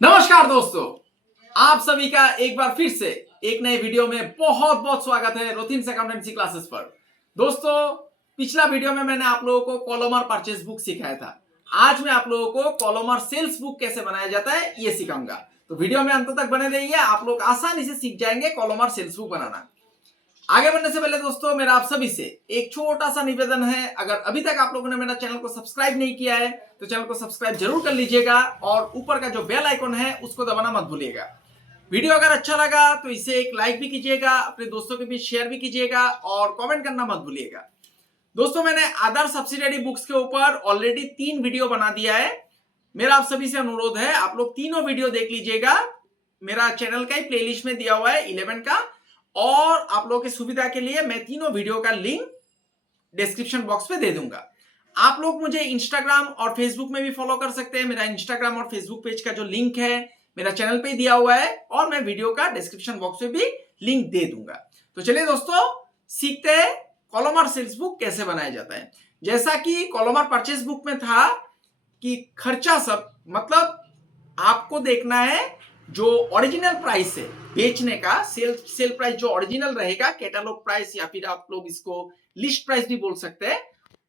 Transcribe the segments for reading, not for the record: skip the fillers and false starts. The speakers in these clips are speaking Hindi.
नमस्कार दोस्तों, आप सभी का एक बार फिर से एक नए वीडियो में बहुत बहुत स्वागत है रोथिन्स अकाउंटेंसी क्लासेस पर। दोस्तों, पिछला वीडियो में मैंने आप लोगों को कॉलमर परचेस बुक सिखाया था। आज मैं आप लोगों को कॉलमर सेल्स बुक कैसे बनाया जाता है ये सिखाऊंगा। तो वीडियो में अंत तक बने रहिए, आप लोग आसानी से सीख जाएंगे कॉलमर सेल्स बुक बनाना। आगे बढ़ने से पहले दोस्तों, मेरा आप सभी से एक छोटा सा निवेदन है। अगर अभी तक आप लोगों ने मेरा चैनल को सब्सक्राइब नहीं किया है तो चैनल को सब्सक्राइब जरूर कर लीजिएगा और ऊपर का जो बेल आइकन है उसको दबाना मत भूलिएगा। वीडियो अगर अच्छा लगा तो इसे एक लाइक भी कीजिएगा, अपने दोस्तों के बीच शेयर भी कीजिएगा और कमेंट करना मत भूलिएगा। दोस्तों, मैंने अदर सब्सिडियरी बुक्स के ऊपर ऑलरेडी 3 वीडियो बना दिया है। मेरा आप सभी से अनुरोध है, आप लोग तीनों वीडियो देख लीजिएगा। मेरा चैनल का ही प्लेलिस्ट में दिया हुआ है 11 का, और आप लोगों की सुविधा के लिए मैं तीनों वीडियो का लिंक डिस्क्रिप्शन बॉक्स में दे दूंगा। आप लोग मुझे इंस्टाग्राम और फेसबुक में भी फॉलो कर सकते हैं। मेरा इंस्टाग्राम और फेसबुक पेज का जो लिंक है मेरा चैनल पे दिया हुआ है और मैं वीडियो का डिस्क्रिप्शन बॉक्स में भी लिंक दे दूंगा। तो चलिए दोस्तों, सीखते हैं कॉलमर सेल्स बुक कैसे बनाया जाता है। जैसा कि कॉलमर परचेस बुक में था कि खर्चा सब मतलब आपको देखना है जो ओरिजिनल प्राइस है बेचने का, सेल प्राइस जो ओरिजिनल रहेगा, कैटलॉग प्राइस या फिर आप लोग इसको लिस्ट प्राइस भी बोल सकते हैं।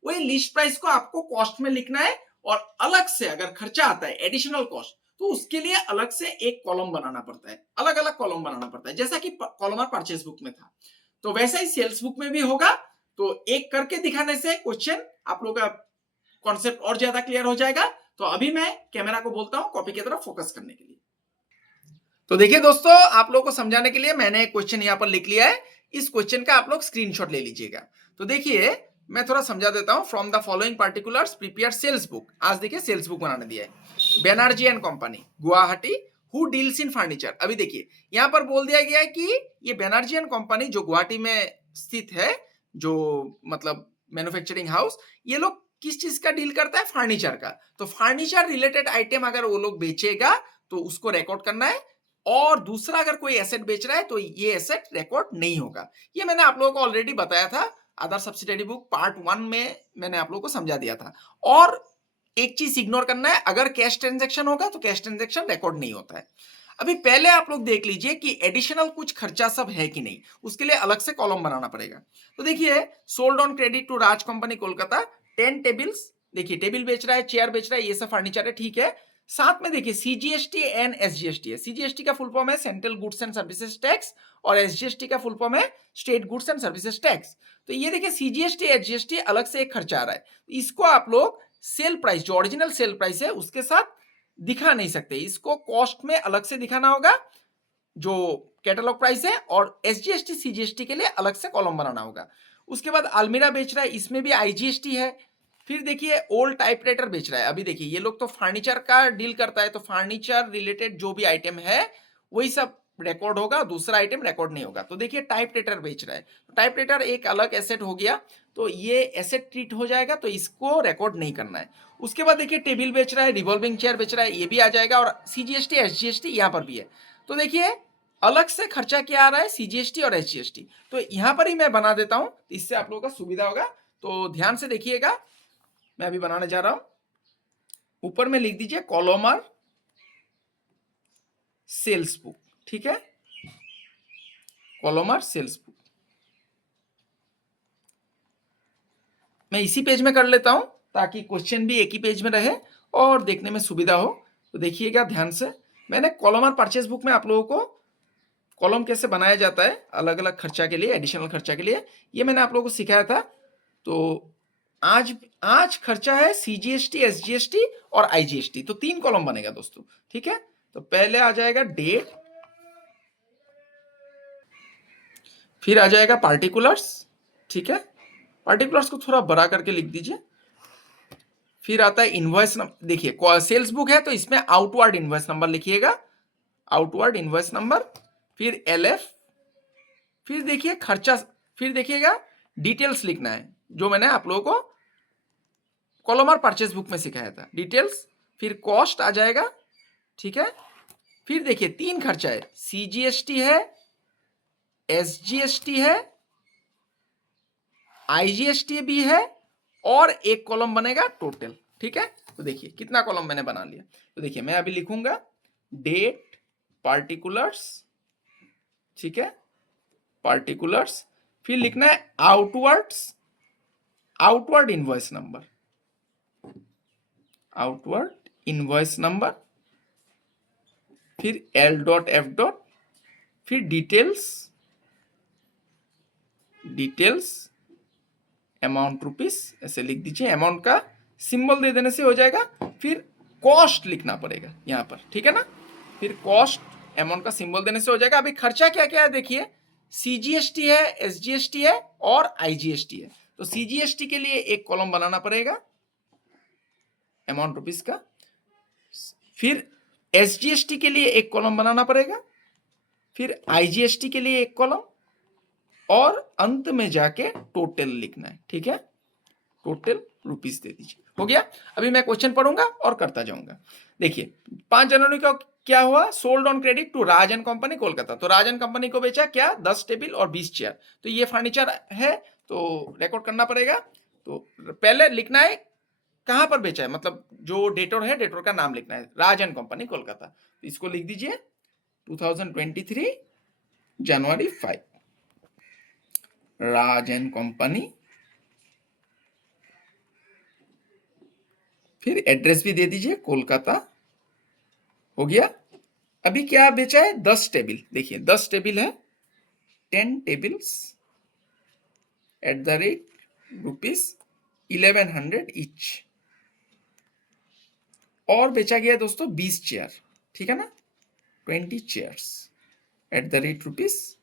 वही लिस्ट प्राइस को आपको कॉस्ट में लिखना है और अलग से अगर खर्चा आता है एडिशनल कॉस्ट तो उसके लिए अलग से एक कॉलम बनाना पड़ता है, अलग अलग कॉलम बनाना पड़ता है, जैसा कि कॉलमर परचेस बुक में था। तो वैसा ही सेल्स बुक में भी होगा। तो एक करके दिखाने से क्वेश्चन आप लोग का कॉन्सेप्ट और ज्यादा क्लियर हो जाएगा। तो अभी मैं कैमरा को बोलता हूं कॉपी की तरफ फोकस करने के लिए। तो देखिए दोस्तों, आप लोगों को समझाने के लिए मैंने क्वेश्चन यहां पर लिख लिया है। इस क्वेश्चन का आप लोग स्क्रीनशॉट ले लीजिएगा। तो देखिए, मैं थोड़ा समझा देता हूं। From the following particulars prepare sales book. आज देखिए सेल्स बुक बनाने दिया है। Banerjee and company, Guwahati, who deals in furniture. अभी देखिए यहां पर बोल दिया गया है कि ये बैनर्जी एंड कंपनी जो गुवाहाटी में स्थित है, जो मतलब मैन्युफैक्चरिंग हाउस, ये लोग किस चीज का डील करता है? फर्नीचर का। तो फर्नीचर रिलेटेड आइटम अगर वो लोग बेचेगा तो उसको रिकॉर्ड करना है, और दूसरा अगर कोई एसेट बेच रहा है तो ये एसेट रिकॉर्ड नहीं होगा। ये मैंने आप लोगों को ऑलरेडी बताया था अदर सब्सिडियरी बुक पार्ट 1 में, मैंने आप लोगों को समझा दिया था। और एक चीज इग्नोर करना है, अगर कैश ट्रांजैक्शन होगा तो कैश ट्रांजैक्शन रिकॉर्ड नहीं होता है। अभी पहले आप लोग देख लीजिए कि एडिशनल कुछ खर्चा सब है कि नहीं, उसके लिए अलग से कॉलम बनाना पड़ेगा। तो देखिए, sold on credit to Raj company Kolkata 10 tables. देखिए टेबल बेच रहा है, चेयर बेच रहा है, ये सब फर्नीचर है, ठीक है। साथ में देखिए सीजीएसटी एंड एसजीएसटी है। सीजीएसटी का फुल फॉर्म है central goods and services tax, और एसजीएसटी का फुल फॉर्म है state goods and services tax. तो ये देखिए सीजीएसटी एसजीएसटी अलग से एक खर्चा आ रहा है। इसको आप लोग सेल प्राइस, जो ओरिजिनल सेल प्राइस है उसके साथ दिखा नहीं सकते, इसको कॉस्ट में अलग से दिखाना होगा जो कैटलॉग प्राइस है, और एसजीएसटी सीजीएसटी के लिए अलग से कॉलम बनाना होगा। उसके बाद अलमीरा बेच रहा है, इसमें भी आईजीएसटी है। फिर देखिए ओल्ड टाइपराइटर बेच रहा है। अभी देखिए ये लोग तो फर्नीचर का डील करता है, तो फर्नीचर रिलेटेड जो भी आइटम है वही सब रिकॉर्ड होगा, दूसरा आइटम रिकॉर्ड नहीं होगा। तो देखिए टाइपराइटर बेच रहा है, तो टाइपराइटर एक अलग एसेट हो गया, तो ये एसेट ट्रीट हो जाएगा, तो इसको रिकॉर्ड नहीं करना है। उसके बाद देखिए टेबल बेच रहा है, रिवॉल्विंग चेयर बेच रहा है, ये भी आ जाएगा, और सीजीएसटी एसजीएसटी यहाँ पर भी है। तो देखिए अलग से खर्चा क्या आ रहा है, सीजीएसटी और एसजीएसटी। तो यहां पर ही मैं बना देता हूं, इससे आप लोगों का सुविधा होगा। तो ध्यान से देखिएगा, मैं अभी बनाने जा रहा हूं। ऊपर में लिख दीजिए कॉलमर सेल्स बुक, ठीक है, कॉलमर सेल्स बुक। मैं इसी पेज में कर लेता हूं ताकि क्वेश्चन भी एक ही पेज में रहे और देखने में सुविधा हो। तो देखिएगा ध्यान से, मैंने कॉलमर परचेस बुक में आप लोगों को कॉलम कैसे बनाया जाता है अलग अलग खर्चा के लिए, एडिशनल खर्चा के लिए, ये मैंने आप लोगों को सिखाया था। तो आज आज खर्चा है सीजीएसटी, एसजीएसटी और आईजीएसटी, तो 3 कॉलम बनेगा दोस्तों, ठीक है। तो पहले आ जाएगा डेट, फिर आ जाएगा पार्टिकुलर्स, ठीक है, पार्टिकुलर्स को थोड़ा बड़ा करके लिख दीजिए। फिर आता है इनवॉइस नंबर। देखिए सेल्स बुक है तो इसमें आउटवर्ड इनवॉइस नंबर लिखिएगा, आउटवर्ड इनवॉइस नंबर, फिर एलएफ, फिर देखिए खर्चा, फिर देखिएगा डिटेल्स लिखना है जो मैंने आप लोगों को कॉलमर परचेस बुक में सिखाया था, डिटेल्स, फिर कॉस्ट आ जाएगा, ठीक है। फिर देखिए 3 खर्चा है, सीजीएसटी है, एसजीएसटी है, आईजीएसटी भी है, और एक कॉलम बनेगा टोटल, ठीक है। तो देखिए कितना कॉलम मैंने बना लिया। तो देखिए मैं अभी लिखूंगा डेट, पार्टिकुलर्स, ठीक है, पार्टिकुलर्स, फिर लिखना है outward invoice number, outward invoice number, फिर एल डॉट एफ डॉट, फिर डिटेल्स अमाउंट रुपीस, ऐसे लिख दीजिए, अमाउंट का सिंबल दे देने से हो जाएगा। फिर कॉस्ट लिखना पड़ेगा यहां पर, ठीक है ना, फिर कॉस्ट अमाउंट का सिंबल देने से हो जाएगा। अभी खर्चा क्या क्या है देखिए, सीजीएसटी है, एसजीएसटी है और आईजीएसटी है। तो सीजीएसटी के लिए एक कॉलम बनाना पड़ेगा अमाउंट रुपीस का, फिर एसजीएसटी के लिए एक कॉलम बनाना पड़ेगा, फिर आईजीएसटी के लिए एक कॉलम, और अंत में जाके टोटल लिखना है, ठीक है, टोटल रुपीस दे दीजिए। हो गया। अभी मैं क्वेश्चन पढ़ूंगा और करता जाऊंगा। देखिए 5 जनवरी को क्या हुआ, sold on credit to Raj and company Kolkata. तो राज एंड कंपनी को बेचा क्या, 10 टेबल और 20 चेयर। तो ये फर्नीचर है, तो रिकॉर्ड करना पड़ेगा। तो पहले लिखना है कहां पर बेचा है, मतलब जो डेटर है, डेटर का नाम लिखना है, राज एंड कंपनी कोलकाता। तो इसको लिख दीजिए 2023 जनवरी 5, राज एंड कंपनी, फिर एड्रेस भी दे दीजिए कोलकाता। हो गया। अभी क्या बेचा है, 10 टेबल। देखिए 10 टेबल है, 10 tables eight the rate rupees 1100 each. और बेचा गया दोस्तों 20 चेयर, ठीक है ना, 20 chairs eight the rate rupees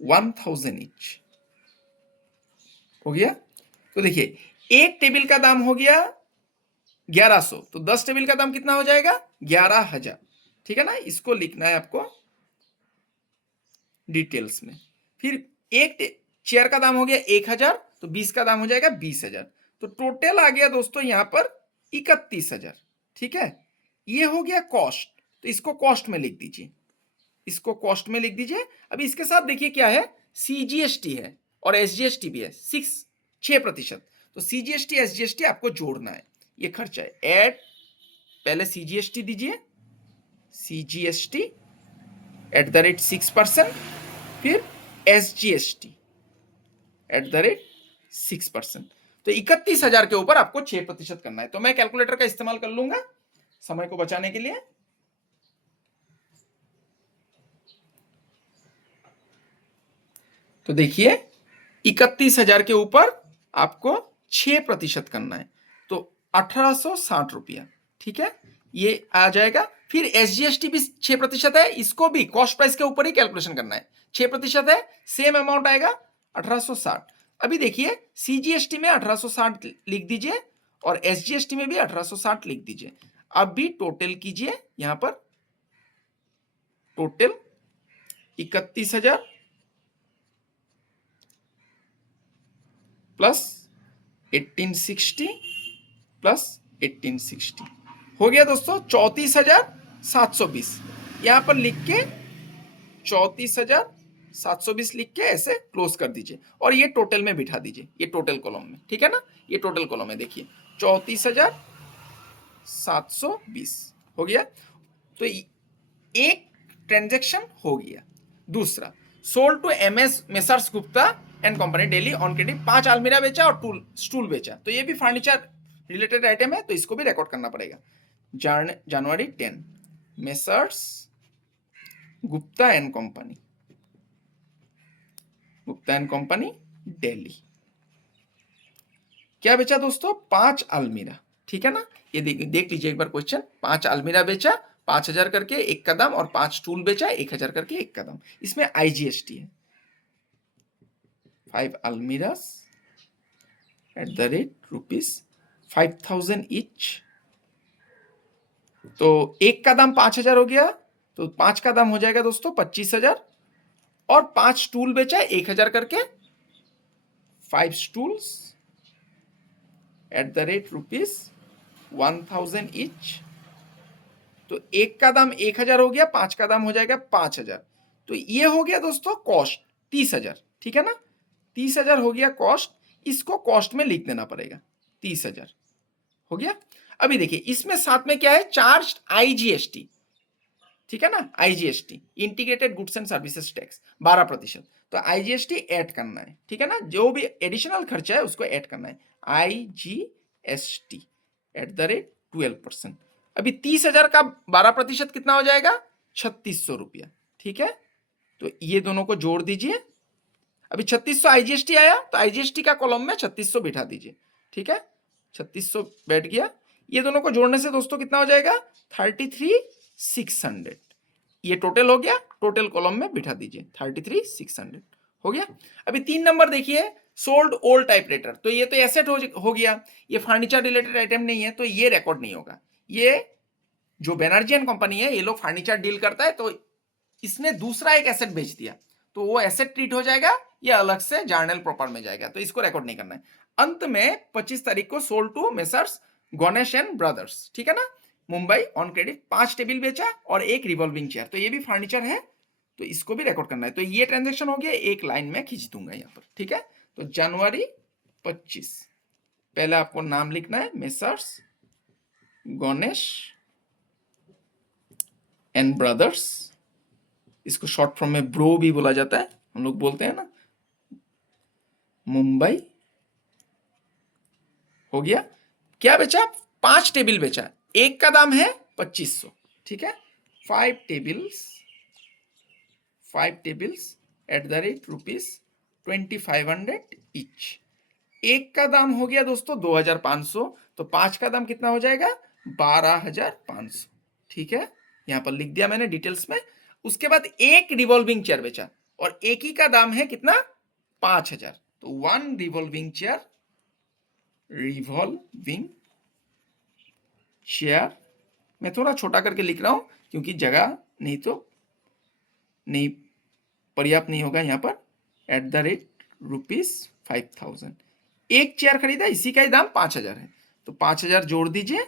1000 each. हो गया। तो देखिए एक टेबल का दाम हो गया 1100, तो 10 टेबल का दाम कितना हो जाएगा, 11,000, ठीक है ना। इसको लिखना है आपको डिटेल्स में। फिर एक चेयर का दाम हो गया 1000, तो 20 का दाम हो जाएगा 20,000। तो टोटल आ गया दोस्तों यहां पर 31,000, ठीक है। ये हो गया कॉस्ट, तो इसको कॉस्ट में लिख दीजिए, इसको कॉस्ट में लिख दीजिए। अभी इसके साथ देखिए क्या है, सीजीएसटी है और एसजीएसटी भी है, 6%। तो सीजीएसटी एसजीएसटी आपको जोड़ना है, ये खर्चा है। ऐड, पहले सीजीएसटी दीजिए, सीजीएसटी एट द रेट 6%, फिर एसजीएसटी एट द रेट 6%। तो 31,000 के ऊपर आपको 6% करना है। तो मैं कैलकुलेटर का इस्तेमाल कर लूंगा समय को बचाने के लिए। तो देखिए 31,000 के ऊपर आपको 6% करना है, तो 1860 रुपया, ठीक है, ये आ जाएगा। फिर एसजीएसटी भी 6% है, इसको भी कॉस्ट प्राइस के ऊपर ही कैलकुलेशन करना है, 6% है, सेम अमाउंट आएगा 1860। अभी देखिए सीजीएसटी में 1860 लिख दीजिए और एसजीएसटी में भी 1860 लिख दीजिए। अब भी टोटल कीजिए, यहां पर टोटल 31,000 प्लस 1860 प्लस 1860 हो गया दोस्तों 34,720। यहां पर लिख के 34,720 लिख के ऐसे क्लोज कर दीजिए और ये टोटल में बिठा दीजिए, ये टोटल कॉलम में, ठीक है ना। ये टोटल कॉलम है, देखिए 34,720 हो गया। तो एक ट्रांजैक्शन हो गया। दूसरा, sold to MS messrs Gupta and company Delhi on credit, 5 अलमीरा बेचा और स्टूल बेचा। तो ये भी फर्नीचर रिलेटेड आइटम है, तो इसको भी रिकॉर्ड करना पड़ेगा। जनवरी 10 messrs Gupta and company, Gupta and company Delhi, क्या बेचा दोस्तों, 5 अलमीरा, ठीक है ना। ये देख लीजिए एक बार क्वेश्चन, 5 अलमीरा बेचा 5,000 करके एक कदम, और 5 स्टूल बेचा 1,000 करके एक कदम। इसमें आईजीएसटी है, 5 almirahs at the rate rupees 5,000 each. तो एक का दाम 5,000 हो गया, तो 5 का दाम हो जाएगा दोस्तों 25,000, और 5 स्टूल बेचा 1,000 करके, 5 stools eight the rate rupees 1,000 each. तो एक का दाम 1,000 हो गया, 5 का दाम हो जाएगा 5,000। तो ये हो गया दोस्तों कॉस्ट 30,000, ठीक है ना, 30,000 हो गया कॉस्ट। इसको कॉस्ट में लिख देना पड़ेगा, 30,000 हो गया। अभी देखिए इसमें साथ में क्या है, चार्ज आईजीएसटी। ठीक है ना, IGST integrated goods and services tax 12%, तो आईजीएसटी ऐड करना है, ठीक है ना, जो भी एडिशनल खर्चा है उसको ऐड करना है, आईजीएसटी एट द रेट 12%। अभी 30,000 का 12% कितना हो जाएगा, 3600 रुपया, ठीक है। तो ये दोनों को जोड़ दीजिए, अभी 3600 आईजीएसटी आया तो आईजीएसटी का कॉलम में 3600 बिठा दीजिए, ठीक है, 3600 बैठ गया। ये दोनों को जोड़ने से दोस्तों कितना हो जाएगा, 33,600, ये टोटल हो गया, टोटल कॉलम में बिठा दीजिए 33,600 हो गया। अभी 3 नंबर देखिए, सोल्ड ओल्ड टाइपराइटर, तो ये तो एसेट हो गया, ये फर्नीचर रिलेटेड आइटम नहीं है तो ये रिकॉर्ड नहीं होगा। ये जो बेनर्जियन कंपनी है, ये लोग फर्नीचर डील करता है, तो इसने दूसरा एक एसेट बेच दिया तो वो एसेट ट्रीट हो जाएगा, ये अलग से जर्नल प्रॉपर में जाएगा, तो इसको रिकॉर्ड नहीं करना है। अंत में 25 तारीख को sold to messrs Ganesh and brothers, ठीक है ना, मुंबई ऑन क्रेडिट 5 टेबल बेचा और एक रिवॉल्विंग चेयर, तो ये भी फर्नीचर है, तो इसको भी रिकॉर्ड करना है। तो ये ट्रांजेक्शन हो गया, एक लाइन में खींच दूंगा यहाँ पर, ठीक है। तो जनवरी 25, पहले आपको नाम लिखना है मेसर्स गणेश एंड ब्रदर्स, इसको शॉर्ट फॉर्म में ब्रो भी बोला जाता है, हम लोग बोलते हैं ना, मुंबई हो गया। क्या बेचा, 5 टेबल बेचा, एक का दाम है 2500, ठीक है, 5 tables eight the rate ₹2500 each. एक का दाम हो गया दोस्तों 2500, तो 5 का दाम कितना हो जाएगा, 12,500, ठीक है, यहां पर लिख दिया मैंने डिटेल्स में। उसके बाद एक रिवॉल्विंग चेयर बेचा और एक ही का दाम है कितना, 5,000, तो 1 रिवॉल्विंग चेयर मैं थोड़ा छोटा करके लिख रहा हूं क्योंकि जगह नहीं तो नहीं पर्याप्त नहीं होगा यहाँ पर, एट द रेट ₹5,000। एक चेयर खरीदा, इसी का ही दाम 5,000 है, तो 5,000 जोड़ दीजिए,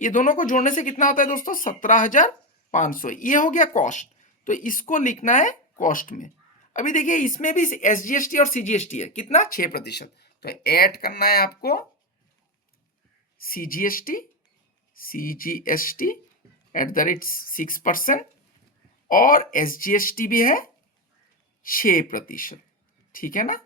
ये दोनों को जोड़ने से कितना होता है दोस्तों, 17,500, ये हो गया कॉस्ट, तो इसको लिखना है कॉस्ट में। अभी देखिए इसमें भी एसजीएसटी और सीजीएसटी है, कितना, 6%, तो ऐड करना है आपको सीजीएसटी एट द रेट 6%, और एसजीएसटी भी है 6%, ठीक है ना।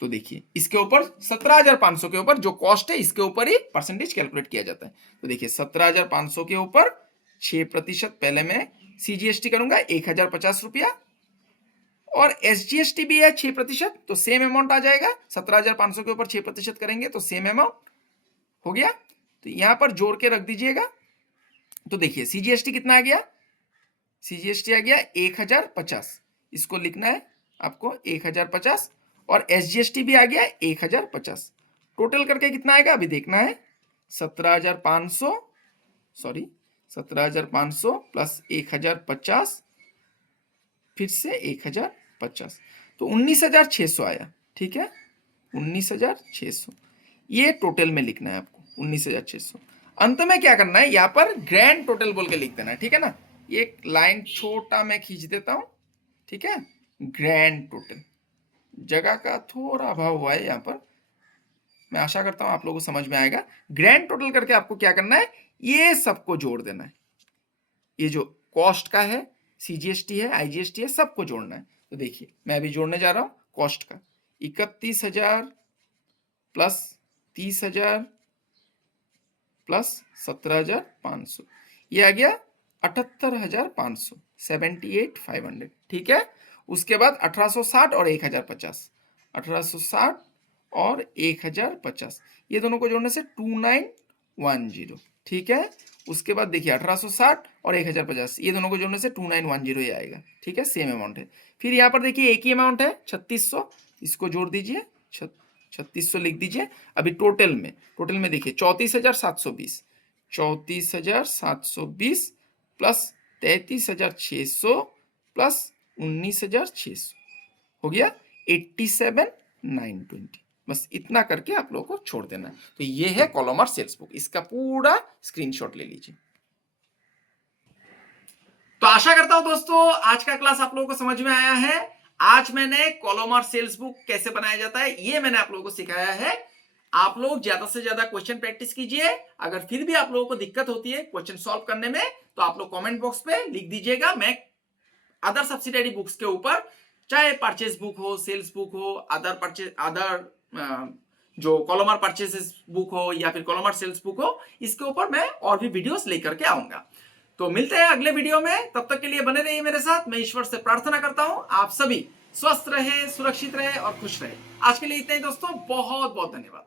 तो देखिए इसके ऊपर 17,500 के ऊपर जो कॉस्ट है, इसके ऊपर ही परसेंटेज कैलकुलेट किया जाता है। तो देखिए 17,500 के ऊपर 6%, पहले मैं सीजीएसटी करूंगा 1,050 रुपया, और एसजीएसटी भी है 6%, तो सेम अमाउंट आ जाएगा, 17,500 के ऊपर 6% करेंगे तो सेम अमाउंट हो गया। तो यहां पर जोड़ के रख दीजिएगा, तो देखिए सीजीएसटी कितना आ गया, सीजीएसटी आ गया 1,050, इसको लिखना है आपको 1,050, और एसजीएसटी भी आ गया 1,050, टोटल करके कितना आएगा अभी देखना है, 17,500 प्लस 1,050 फिर से 1,050, तो 19,600 आया, ठीक है, 19,600, ये टोटल में लिखना है आपको 19,600। अंत में क्या करना है, यहाँ पर ग्रैंड टोटल बोल के लिख देना है, ठीक है ना, एक लाइन छोटा मैं खींच देता हूं, ठीक है, ग्रैंड टोटल, जगह का थोड़ा अभाव हुआ है यहाँ पर, मैं आशा करता हूं आप लोगों को समझ में आएगा। ग्रैंड टोटल करके आपको क्या करना है, ये सबको जोड़ देना है, ये जो कॉस्ट का है, सीजीएसटी है, आईजीएसटी है, सबको जोड़ना है। तो देखिए मैं अभी जोड़ने जा रहा हूं कॉस्ट का, 31,000 प्लस 30,000 प्लस 17,500, ये आ गया 78,500, 78,500, ठीक है। उसके बाद 1,860 और 1,050, 1,860 और 1,050, ये दोनों को जोड़ने से 2,910, ठीक है। उसके बाद देखिए 1,860 और 1,050, ये दोनों को जोड़ने से 2,910 ही आएगा, ठीक है, सेम अमाउंट है। फिर यहाँ पर देखिए एक ही अमाउंट है 3,600, इसको जोड़ दीजिए, 3,600 लिख दीजिए। अभी टोटल में देखिए 34,720, 34,720 प्लस 33,600 प्लस 19,600 हो गया 87,920, बस इतना करके आप लोगों को छोड़ देना है। तो ये है कॉलमर सेल्स बुक, इसका पूरा स्क्रीनशॉट ले लीजिए। तो आशा करता हूं दोस्तों आज का क्लास आप लोगों को समझ में आया है। आज मैंने कॉलमर सेल्स बुक कैसे बनाया जाता है ये मैंने आप लोगों को सिखाया है। आप लोग ज्यादा से ज्यादा क्वेश्चन प्रैक्टिस कीजिए। अगर फिर भी आप लोगों को दिक्कत होती है क्वेश्चन सॉल्व करने में, तो आप लोग कमेंट बॉक्स पे लिख दीजिएगा। मैं अदर सब्सिडरी बुक्स के ऊपर, चाहे परचेज बुक हो, सेल्स बुक हो, अदर जो कॉलमर परचेसेस बुक हो या फिर कॉलमर सेल्स बुक हो, इसके ऊपर मैं और भी वीडियोस लेकर के आऊंगा। तो मिलते हैं अगले वीडियो में, तब तक के लिए बने रहिए मेरे साथ। मैं ईश्वर से प्रार्थना करता हूं आप सभी स्वस्थ रहे, सुरक्षित रहे और खुश रहे। आज के लिए इतना ही दोस्तों, बहुत बहुत धन्यवाद।